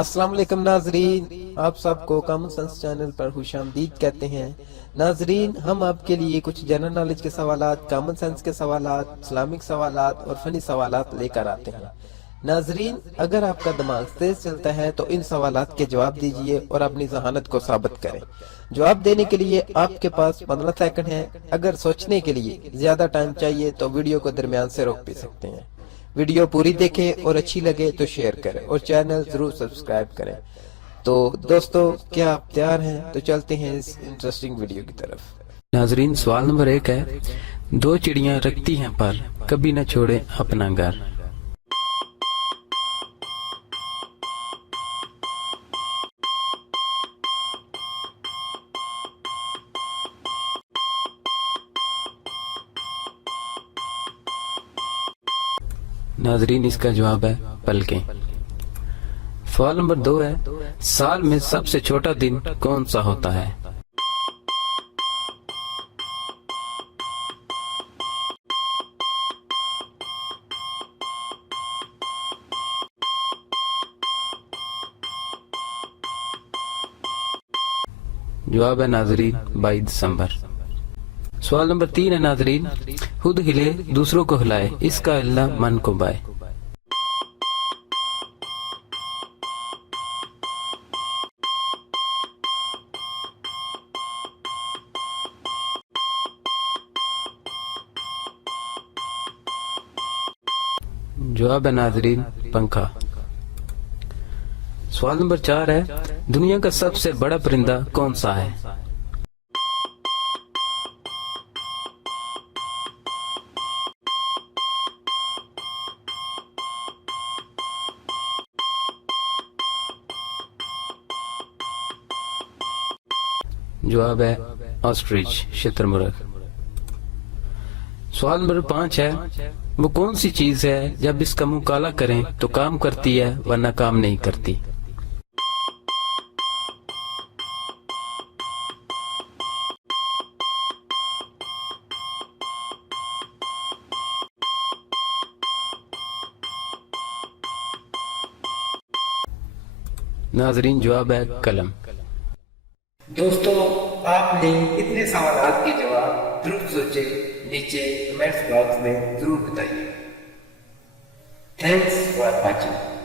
अस्सलाम वालेकुम नाजरीन, आप सबको कॉमन सेंस चैनल पर खुश आमदीद कहते हैं। नाजरीन, हम आपके लिए कुछ जनरल नॉलेज के सवालात, कॉमन सेंस के सवालात, इस्लामिक सवालात और फनी सवालात लेकर आते हैं। नाजरीन, अगर आपका दिमाग तेज चलता है तो इन सवालात के जवाब दीजिए और अपनी जहानत को साबित करें। जवाब देने के लिए आपके पास 15 सेकंड है। अगर सोचने के लिए ज्यादा टाइम चाहिए तो वीडियो को दरमियान से रोक भी सकते हैं। वीडियो पूरी देखें और अच्छी लगे तो शेयर करें और चैनल जरूर सब्सक्राइब करें। तो दोस्तों, क्या आप तैयार हैं? तो चलते हैं इस इंटरेस्टिंग वीडियो की तरफ। नाजरीन, सवाल नंबर 1 है, दो चिड़ियां रखती हैं पर कभी न छोड़े अपना घर। नाजरीन, इसका जवाब है पलकें। सवाल नंबर 2 है, साल में सबसे छोटा दिन कौन सा होता है? जवाब है नाजरीन 22 दिसंबर। सवाल नंबर 3 है नाजरीन, खुद हिले दूसरों को हिलाए, इसका हिलना मन को बाए। जवाब है नाजरीन पंखा। सवाल नंबर 4 है, दुनिया का सबसे बड़ा परिंदा कौन सा है? जवाब है ऑस्ट्रिच, शुतुरमुर्ग। सवाल नंबर 5 है, वो कौन सी चीज है जब इसका मुंह काला करें तो काम करती है वरना काम नहीं करती? नाजरीन, जवाब है कलम। दोस्तों, आपने इतने सवालात के जवाब जरूर सोचे, नीचे कमेंट्स बॉक्स में जरूर बताइए। Thanks for watching.